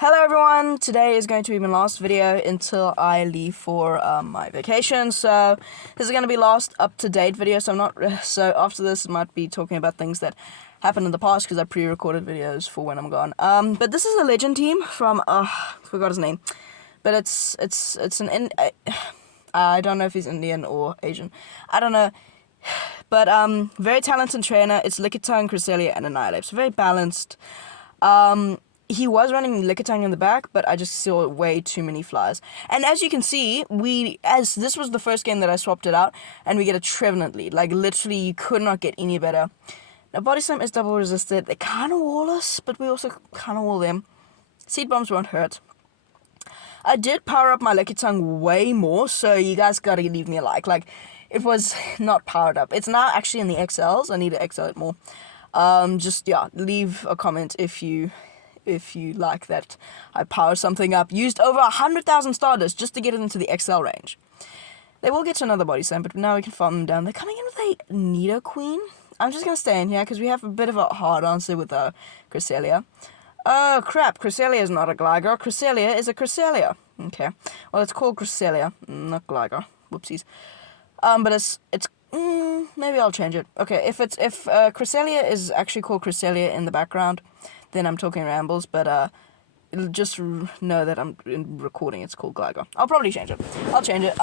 Hello everyone, today is going to be my last video until I leave for my vacation, so this is going to be last up-to-date video, so after this I might be talking about things that happened in the past because I pre-recorded videos for when I'm gone. But this is a legend team from, forgot his name, but it's I don't know if he's Indian or Asian, I don't know, but very talented trainer. It's Lickitung, Cresselia, and Annihilate, so very balanced. He was running Lickitung in the back, but I just saw way too many flies. And as you can see, as this was the first game that I swapped it out, and we get a Trevenant lead. Like, literally, you could not get any better. Now, Body Slam is double resisted. They kind of wall us, but we also kind of wall them. Seed Bombs won't hurt. I did power up my Lickitung way more, so you guys gotta leave me a like. Like, it was not powered up. It's now actually in the XLs. I need to XL it more. Leave a comment if you like that I power something up. Used over 100,000 Stardust just to get it into the XL range. They will get to another Body Slam, but now we can farm them down. They're coming in with a Nidoqueen. I'm just going to stay in here because we have a bit of a hard answer with Cresselia. Oh, crap. Cresselia is not a Gligar. Cresselia is a Cresselia. Okay. Well, it's called Cresselia, not Gligar. Whoopsies. But it's maybe I'll change it. Okay, if Cresselia is actually called Cresselia in the background, then I'm talking rambles, but just know that I'm recording. It's called Gligar. I'll probably change it. I'll change it.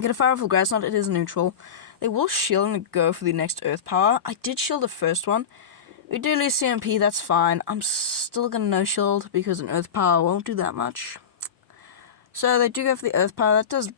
Get a Fireful Grass Knot. It is neutral. They will shield and go for the next Earth Power. I did shield the first one. We do lose CMP. That's fine. I'm still gonna no shield because an Earth Power won't do that much. So they do go for the Earth Power. That does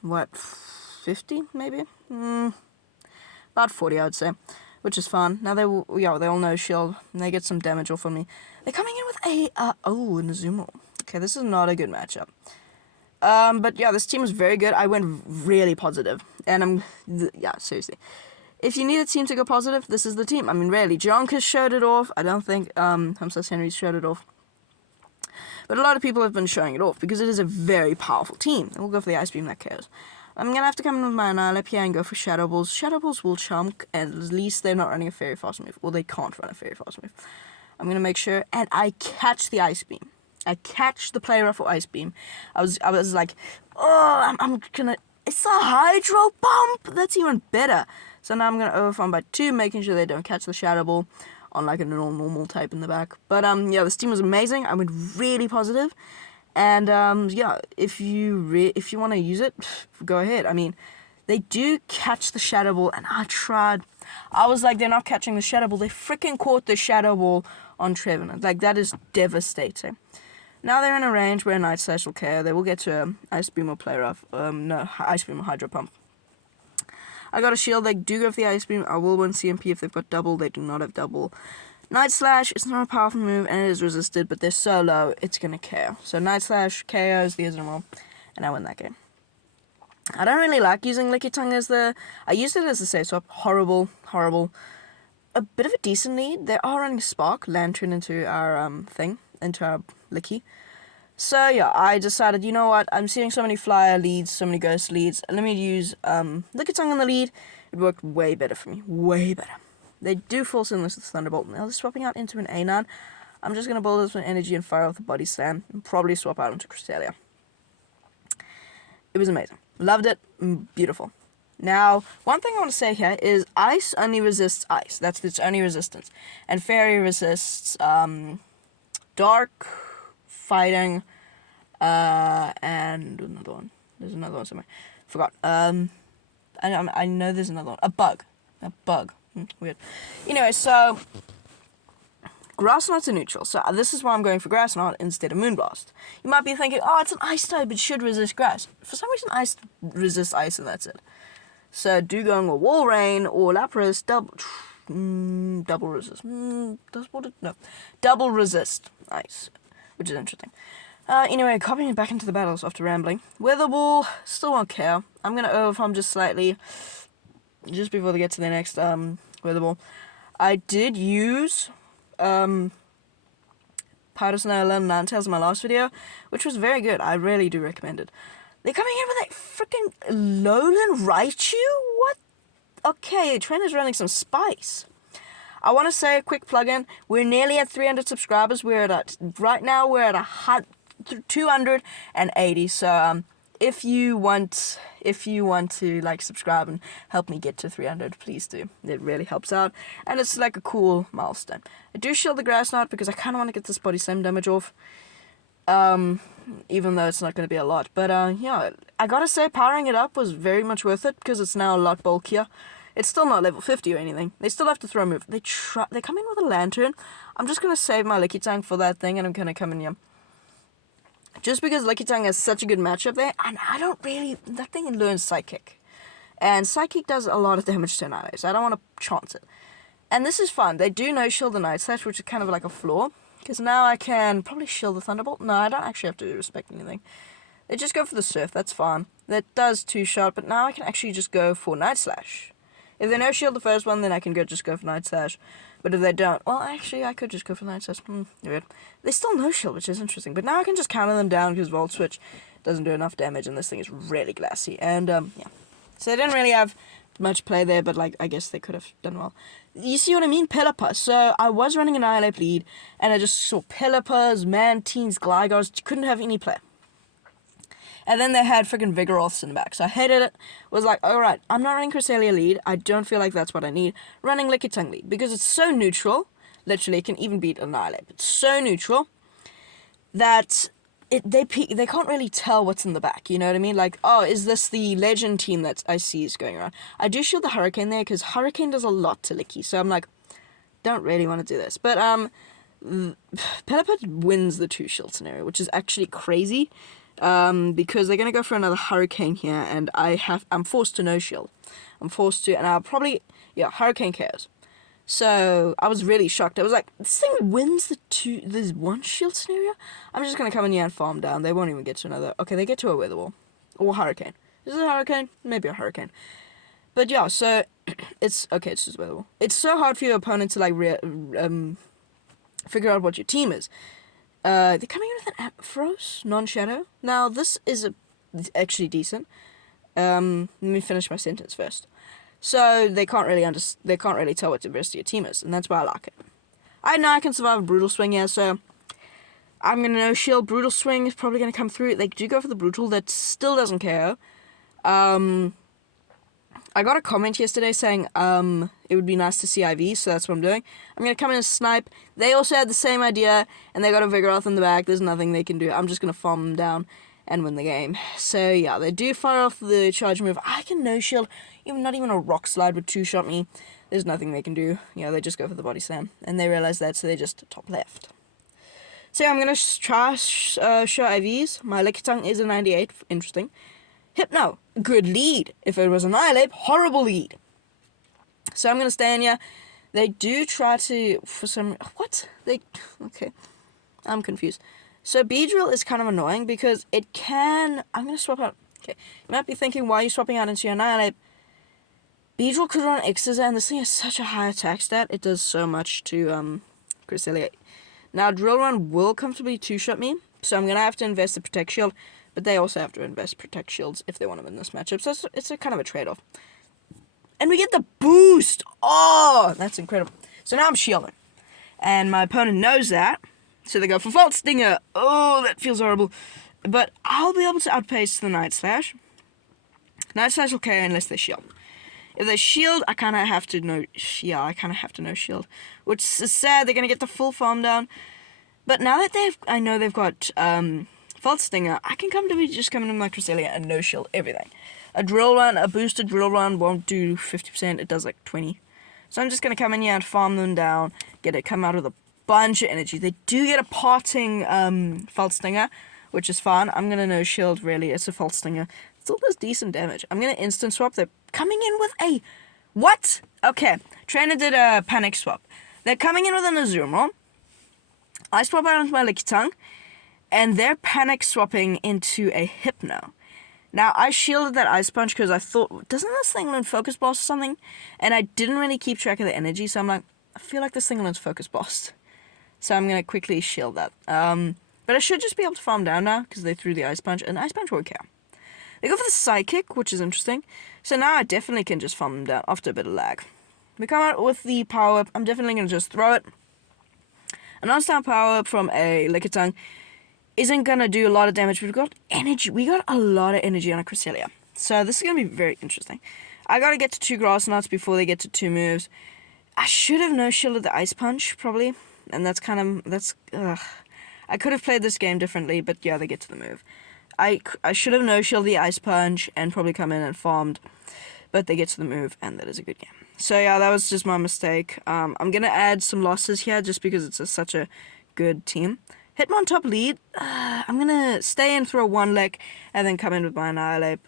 what, 50 maybe? About 40, I would say. Which is fun. Now they'll no shield, and they get some damage off of me. They're coming in with an Azumo. Okay, this is not a good matchup. But yeah, this team is very good. I went really positive, and seriously. If you need a team to go positive, this is the team. I mean, really, Jonkas showed it off. I don't think Hamsas Henry's showed it off. But a lot of people have been showing it off because it is a very powerful team. We'll go for the Ice Beam, that cares. I'm going to have to come in with my Annihilate here and go for Shadow Balls. Shadow Balls will chunk, and at least they're not running a very fast move. Well, they can't run a very fast move. I'm going to make sure, and I catch the Ice Beam. I catch the Play Rough or Ice Beam. I was like, oh, I'm going to, it's a Hydro Pump! That's even better. So now I'm going to overfarm by 2, making sure they don't catch the Shadow Ball on like a normal type in the back. But this team was amazing. I went really positive. And if you want to use it, go ahead. I mean, they do catch the Shadow Ball, and I tried. I was like, they're not catching the Shadow Ball. They freaking caught the Shadow Ball on Trevenant. Like, that is devastating. Now they're in a range where Night Slash will KO. They will get to Ice Beam or Play Rough. No, Ice Beam or Hydro Pump. I got a shield. They do go for the Ice Beam. I will win CMP if they've got double. They do not have double. Night Slash, it's not a powerful move, and it is resisted, but they're so low, it's going to KO. So Night Slash KOs the Azumarill, and I win that game. I don't really like using Lickitung as I used it as a safe swap. Horrible. A bit of a decent lead. They are running Spark, Lantern into our into our Licky. So yeah, I decided, you know what, I'm seeing so many Flyer leads, so many Ghost leads, let me use Lickitung in the lead. It worked way better for me, way better. They do force in this Thunderbolt. Now they're swapping out into an A9. I'm just going to build this with energy and fire off the Body Slam. And probably swap out into Cresselia. It was amazing. Loved it. Beautiful. Now, one thing I want to say here is Ice only resists Ice. That's its only resistance. And Fairy resists Dark, Fighting, and another one. There's another one somewhere. Forgot. I know there's another one. A Bug. Weird. Anyway, so Grass Knot's a neutral, so this is why I'm going for Grass Knot instead of Moonblast. You might be thinking, oh, it's an Ice type, it should resist Grass. For some reason, Ice resists Ice, and that's it. So Dugong or Wall Rain or Lapras double resist. Double resist Ice, which is interesting. Anyway, copying it back into the battles after rambling. Weather Ball, still won't care. I'm going to overfarm just slightly. Just before they get to the next Weather Ball. I did use Powder Snow and Ninetales in my last video, which was very good. I really do recommend it. They're coming in with that freaking Lowland Raichu? What? Okay, trainer's running some Spice. I want to say a quick plug-in. We're nearly at 300 subscribers. Right now we're at 280. So if you want to like subscribe and help me get to 300, please do. It really helps out, and it's like a cool milestone. I do shield the grass knot because I kind of want to get this body slam damage off. Even though it's not going to be a lot. But, yeah, I gotta say, powering it up was very much worth it, because it's now a lot bulkier. It's still not level 50 or anything. They still have to throw a move. They come in with a lantern. I'm just going to save my Licky Tongue for that thing, and I'm going to come in here. Just because Licky Tongue has such a good matchup there, and that thing learns Psychic. And Psychic does a lot of damage to Annihilate, so I don't want to chance it. And this is fun. They do no-shield the Night Slash, which is kind of like a flaw. Because now I can probably shield the Thunderbolt. No, I don't actually have to respect anything. They just go for the Surf, that's fine. That does 2-shot, but now I can actually just go for Night Slash. If they no-shield the first one, then I can just go for Night Slash. But if they don't, well, actually, I could just go for Night Slash. Weird. They still no-shield, which is interesting. But now I can just counter them down because Volt Switch doesn't do enough damage, and this thing is really glassy. And, yeah. So they didn't really have much play there, but, like, I guess they could have done well. You see what I mean? Pelipper. So I was running an Annihilate lead, and I just saw Pelippers, Mantines, Glygars, couldn't have any play. And then they had freaking Vigoroths in the back. So I hated it. Was like, alright, I'm not running Cresselia lead. I don't feel like that's what I need. Running Licky Tongue lead. Because it's so neutral. Literally, it can even beat Annihilate. It's so neutral that they can't really tell what's in the back. You know what I mean? Like, oh, is this the Legend team that I see is going around? I do shield the Hurricane there because Hurricane does a lot to Licky. So I'm like, don't really want to do this. But Pelipper wins the 2-shield scenario, which is actually crazy. Because they're gonna go for another Hurricane here, and I'm forced to no-shield. And I'll probably, Hurricane KOs. So I was really shocked. I was like, this thing wins the 1-shield scenario? I'm just gonna come in here and farm down. They won't even get to another. Okay, they get to a Weather Wall. Or Hurricane. Is it a Hurricane? Maybe a Hurricane. But yeah, so it's just Weather Wall. It's so hard for your opponent to like figure out what your team is. They're coming in with an Ampharos, non-shadow. Now, this is actually decent. Let me finish my sentence first. So, they can't really tell what the rest of your team is, and that's why I like it. I know I can survive a Brutal Swing here, so I'm going to no-shield. Brutal Swing is probably going to come through. They do go for the Brutal, that still doesn't KO. I got a comment yesterday saying it would be nice to see IV, so that's what I'm doing. I'm going to come in and snipe. They also had the same idea, and they got a Vigoroth in the back. There's nothing they can do. I'm just going to farm them down and win the game. So, yeah, they do fire off the charge move. I can no-shield. Not even a Rock Slide would 2-shot me. There's nothing they can do. Yeah, they just go for the Body Slam. And they realize that, so they just top left. So, yeah, I'm going to try show IVs. My Licky Tongue is a 98. Interesting. Hypno, good lead. If it was Annihilate, horrible lead. So I'm going to stay in here. They do try to, okay. I'm confused. So Beedrill is kind of annoying because it can, I'm going to swap out. Okay, you might be thinking, why are you swapping out into your Annihilate? Beedrill could run X's, and this thing has such a high attack stat. It does so much to Cresselia. Now Drill Run will comfortably 2-shot me, so I'm going to have to invest the Protect Shield. But they also have to invest Protect Shields if they want to win this matchup. So it's a kind of a trade-off. And we get the boost! Oh, that's incredible. So now I'm shielding. And my opponent knows that. So they go for Volt Stinger. Oh, that feels horrible. But I'll be able to outpace the Night Slash. Night Slash will KO unless they shield. If they shield, I kind of have to no shield. Which is sad. They're going to get the full farm down. But now that I know they've got Volt Stinger, I can just come into my Cresselia and no-shield everything. A Drill Run, a boosted Drill Run won't do 50%, it does like 20. So I'm just going to come in here and farm them down, come out with a bunch of energy. They do get a parting Volt Stinger, which is fine. I'm going to no-shield, really, it's a Volt Stinger. It still does decent damage. I'm going to instant swap. They're coming in with a... What? Okay, Trainer did a panic swap. They're coming in with an Azumarill. I swap out into my Licky Tongue. And they're panic swapping into a Hypno. Now, I shielded that Ice Punch because I thought, doesn't this thing learn Focus Blast or something? And I didn't really keep track of the energy, so I'm like, I feel like this thing learns Focus Blast. So I'm going to quickly shield that. But I should just be able to farm down now because they threw the Ice Punch, and Ice Punch won't care. They go for the Psychic, which is interesting. So now I definitely can just farm them down after a bit of lag. we come out with the power up. I'm definitely going to just throw it. A non-stop power up from a Lickitung isn't going to do a lot of damage. We've got energy. We got a lot of energy on a Cresselia. So this is going to be very interesting. I got to get to 2 grass nuts before they get to 2 moves. I should have no-shielded the Ice Punch, probably. And that's kind of, I could have played this game differently, but yeah, they get to the move. I should have no-shielded the Ice Punch and probably come in and farmed. But they get to the move, and that is a good game. So yeah, that was just my mistake. I'm going to add some losses here just because it's such a good team. Hitmontop lead. I'm going to stay in, throw 1 lick, and then come in with my Annihilate.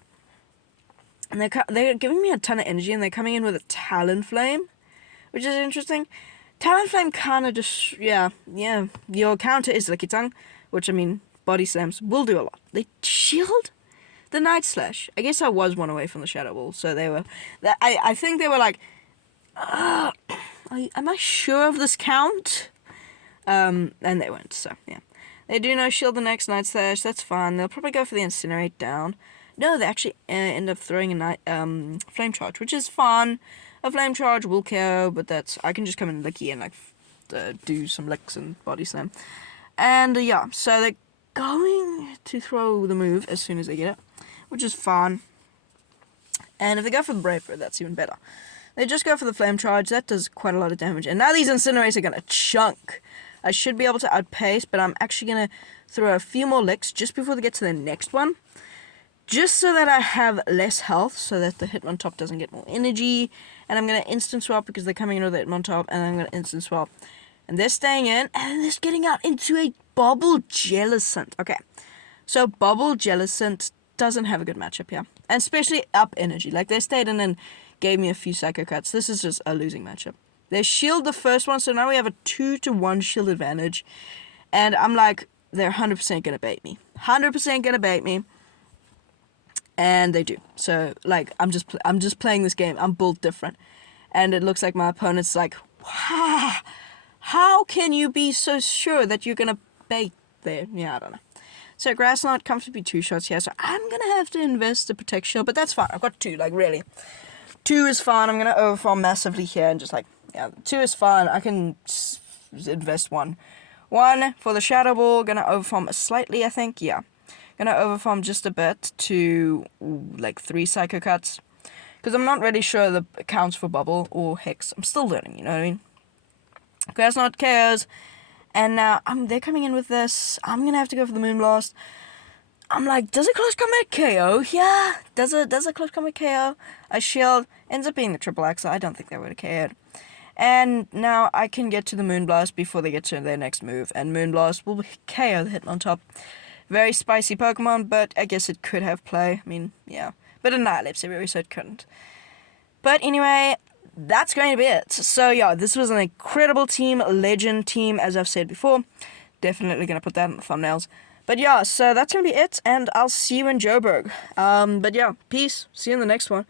And they're giving me a ton of energy, and they're coming in with a Talonflame, which is interesting. Talonflame kind of just, yeah, your counter is Lickitung, which, I mean, body slams will do a lot. They shield the Night Slash. I guess I was 1 away from the Shadow Ball, so they were, I think they were like, am I sure of this count? And they weren't, so, yeah. They do no shield the next Night Slash, that's fine. They'll probably go for the Incinerate down. No, they actually end up throwing a Flame Charge, which is fun. A Flame Charge will KO, but that's, I can just come in Licky and like do some licks and body slam. And yeah, so they're going to throw the move as soon as they get it, which is fun. And if they go for the Brave Bird, that's even better. They just go for the Flame Charge, that does quite a lot of damage. And now these Incinerators are going to chunk. I should be able to outpace, but I'm actually going to throw a few more licks just before they get to the next one. Just so that I have less health, so that the Hitmontop doesn't get more energy. And I'm going to instant swap because they're coming in with the Hitmontop, and I'm going to instant swap. And they're staying in, and they're getting out into a Bubble Jellicent. Okay, so Bubble Jellicent doesn't have a good matchup here. And especially up energy. Like, they stayed in and gave me a few Psycho Cuts. This is just a losing matchup. They shield the first one, so now we have a 2-to-1 shield advantage. And I'm like, they're 100% going to bait me. 100% going to bait me. And they do. So, like, I'm just playing this game. I'm built different. And it looks like my opponent's like, wow, how can you be so sure that you're going to bait there? Yeah, I don't know. So, Grass Knot comfortably 2 shots here. So, I'm going to have to invest the Protect Shield. But that's fine. I've got 2, like, really. 2 is fine. I'm going to overfarm massively here. And just, like, yeah, 2 is fine. I can invest 1. 1 for the Shadow Ball. Going to overfarm slightly, I think. Yeah. Gonna overfarm just a bit to like 3 Psycho Cuts, because I'm not really sure the counts for Bubble or Hex. I'm still learning, you know what I mean? Grass Knot KOs, and now they're coming in with this. I'm gonna have to go for the Moonblast. I'm like, does a close combat KO? Yeah, does a close combat KO? A shield ends up being the triple axe. I don't think they would have KO'd. And now I can get to the Moonblast before they get to their next move, and Moonblast will KO the Hitmontop. Very spicy Pokemon, but I guess it could have play. I mean, yeah. But Annihilate, so it couldn't. But anyway, that's going to be it. So yeah, this was an incredible team, legend team, as I've said before. Definitely going to put that in the thumbnails. But yeah, so that's going to be it, and I'll see you in Joburg. But yeah, peace. See you in the next one.